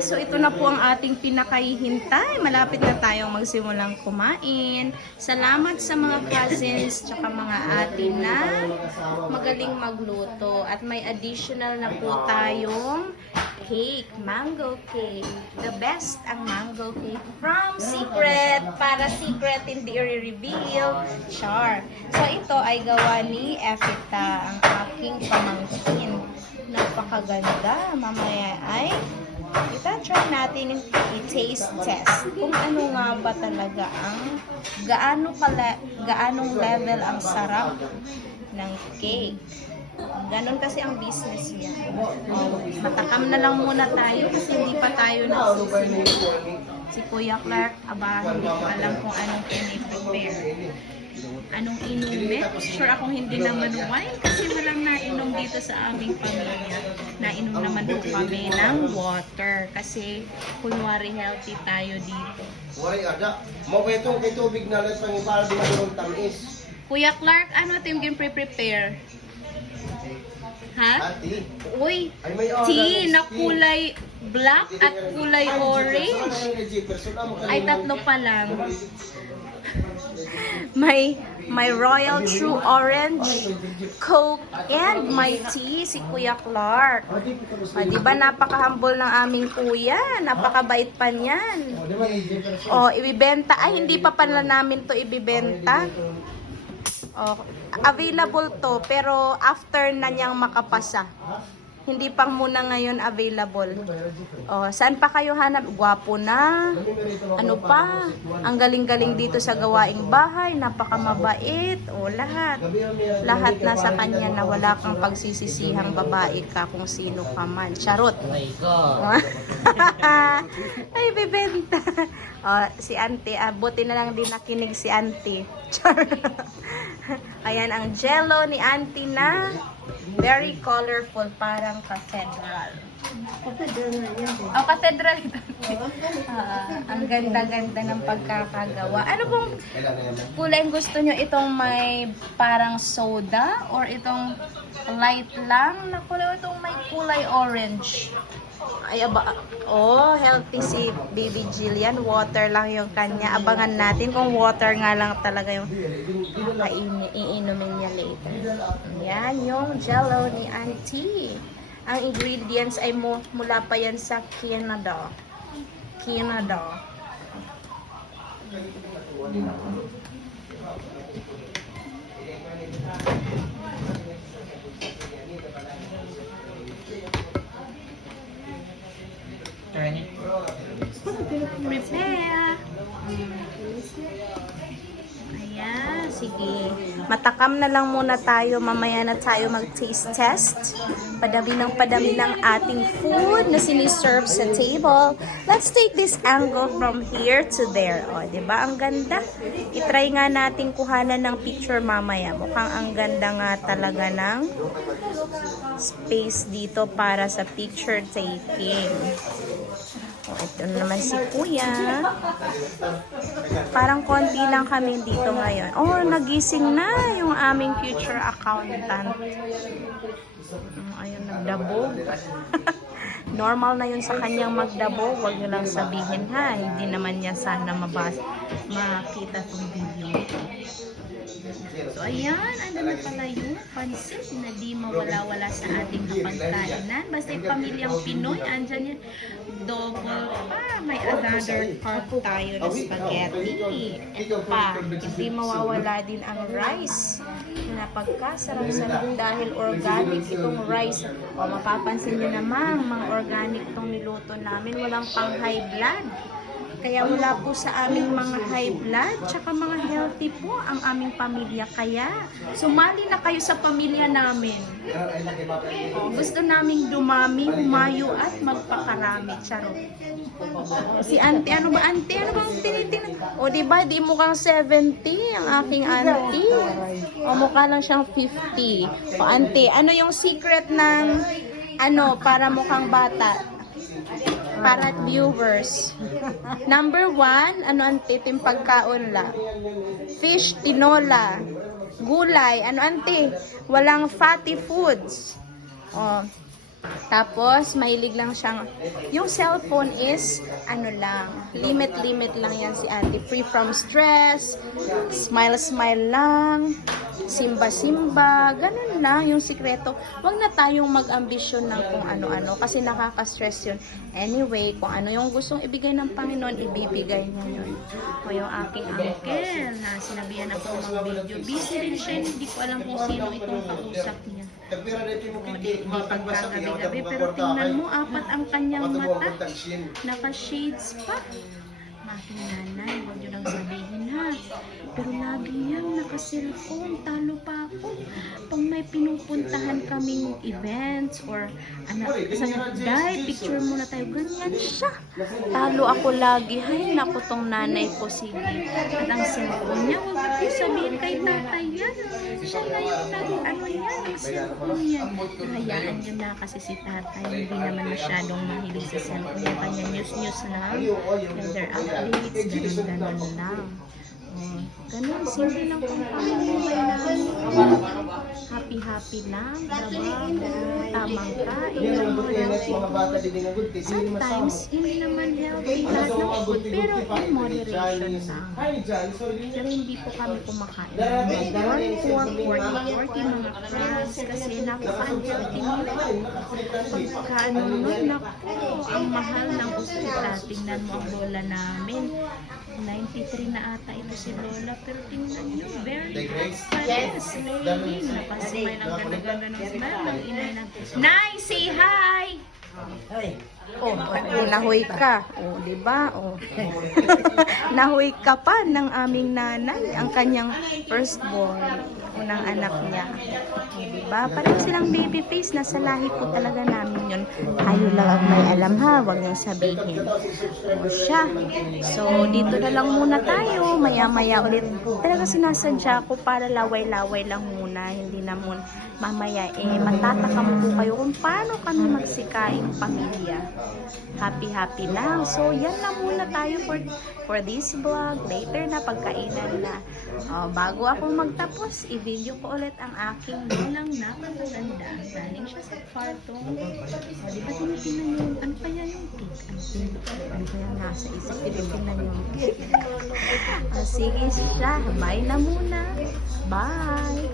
guys, so ito na po ang ating pinakahihintay. Malapit na tayong magsimulang kumain. Salamat sa mga cousins tsaka mga ate na magaling magluto. At may additional na po tayong cake, mango cake. The best ang mango cake from Secret. Para Secret, hindi i-reveal. Char. So ito ay gawa ni Efita, ang aking pamangkin. Napakaganda. Mamaya ay try natin yung i-taste test kung ano nga ba talaga ang gaanong level ang sarap ng cake. Ganon kasi ang business niya. Matakam na lang muna tayo kasi hindi pa tayo nagsusunod. Si Kuya Clark, hindi ko alam kung anong piniprepare. Anong inumin? Sure akong hindi naman wine kasi walang nainom dito sa aming pamilya. Nainom naman po kami ng water kasi kunwari healthy tayo dito. Wari ada. Mo kay tubig na lang pang ipal binurong tamis. Kuya Clark, ano ito yung prepare? Ha? Ati. Uy, Ay may tea na kulay black at kulay orange. Ay, tatlo pa lang. May Royal True Orange, Coke, and my tea, si Kuya Clark. Diba napaka-humble ng aming kuya? Napakabait pa niyan. Ibibenta. Ay, hindi pa pala namin to ibibenta. Available to, pero after na niyang makapasa. Hindi pang muna ngayon available. Saan pa kayo hanap? Gwapo na. Ano pa? Ang galing-galing dito sa gawaing bahay. Napakamabait. Lahat. Lahat nasa kanya na wala kang pagsisisihang babae ka kung sino ka man. Charot. Ay, bibenta. Si auntie. Buti na lang din nakinig si auntie. Ayan ang jello ni auntie na very colorful, parang cathedral. Cathedral ito. Ang ganda-ganda ng pagkakagawa. Ano pong kulay gusto nyo? Itong may parang soda or itong light lang na kulay? Itong may kulay orange. Ay, healthy si Baby Jillian. Water lang yung kanya. Abangan natin kung water nga lang talaga yung iinumin niya later. Yan yung jello ni Auntie. Ang ingredients ay mula pa yan sa Canada. Prepare. Ayan, sige. Matakam na lang muna tayo. Mamaya na tayo mag-taste test. Padami ng ating food na siniserve sa table. Let's take this angle from here to there. Diba? Ang ganda. I-try nga natin kuhanan ng picture mamaya. Mukhang ang ganda nga talaga ng space dito para sa picture taking. Ito naman si Kuya. Parang konti lang kami dito ngayon. Nagising na yung aming future accountant. Ayun, nagdabog. Normal na yun sa kanyang magdabog. Huwag nyo lang sabihin ha. Hindi naman niya sana makita itong video. So, ayan. Ano na pala yung pansit na di mawala-wala sa ating kapagkainan. Basta yung pamilyang Pinoy, andyan yan. Double pa. May another part tayo na spaghetti. Ito pa. Hindi mawawala din ang rice. Napagkasarap-sarap dahil organic itong rice. Mapapansin nyo naman, mga organic itong niluto namin. Walang pang high blood. Kaya wala po sa aming mga high blood, tsaka mga healthy po ang aming pamilya. Kaya sumali na kayo sa pamilya namin. Gusto naming dumami, humayo at magpakarami. Charot. Si auntie, ano ba auntie? Ano bang tinitingnan? Diba, di mukhang 70 ang aking auntie. Mukha lang siyang 50. Auntie, ano yung secret ng para mukhang bata? Para viewers. Number 1, ang titim pagkaon la? Fish, tinola. Gulay, ante? Walang fatty foods. Tapos, mahilig lang siyang, yung cellphone is, ano lang, limit lang yan si ate. Free from stress, smile lang, simba, ganun lang yung sikreto. Huwag na tayong mag-ambisyon ng kung ano-ano kasi nakaka-stress yun. Anyway, kung ano yung gustong ibigay ng Panginoon, ibibigay niya yun. O yung aking uncle na sinabihan ako mag-video. Busy rin siya, hindi ko alam kung sino itong kausap niya. Hindi pagkagabi-gabi, pero tingnan mo, apat ang kanyang mata. Naka-shades pa. Aking nanay, huwag nyo lang sabihin ha. Pero lagi yan, naka-cellphone, talo pa ako. Pag may pinupuntahan kaming events or dahil picture muna tayo, ganyan siya. Talo ako lagi. Hay, naku tong nanay ko, sige. At ang cellphone niya, huwag nyo sabihin kay tatay yan. Siya na yung ang cellphone niya. Hayaan nyo na kasi si tatay, hindi naman masyadong mahilig sa cellphone. Yung kanya news lang. Weather updates, ganun lang. Ganun, simple lang kung pamumuhay namin. Happy lang, diba? Tamang kain, healthy food. Sometimes, hindi naman healthy lahat ng food, pero in moderation lang. Pero hindi po kami kumakain. Pork, mga crabs, kasi napaka-unhealthy nila. Pagka ang mahal ng ospital, tingnan mo ang lola namin. 93 na ata ito si Lola, pero tingnan nyo, very smiling. Napasmile ang ganda-ganda ng smile ng inay na. Nay, say hi! Oh, nahuy ka. Oh, di ba? Oh. Nahuy ka pa ng aming nanay, ang kanyang firstborn, unang anak niya. Oh, di ba? Parang silang baby face, nasa lahi po talaga namin yun. Tayo lang ang may alam ha, huwag niyong sabihin. O siya. So, dito na lang muna tayo. Maya-maya ulit. Talaga sinasadya ko para laway-laway lang muna. Hindi na muna mamaya matatakam po kayo kung paano kami magsikaing pamilya. Happy lang. So, yan na muna tayo for this vlog. Later na, pagkainan na. Bago ako magtapos, i-video ko ulit ang aking lulang napakaganda. Galing siya sa kwarto. Di ba tinitingnan yung, ano kaya yung cake? Ano kaya nasa isip? Tinitingnan yung cake. Sige siya. Bye na muna. Bye!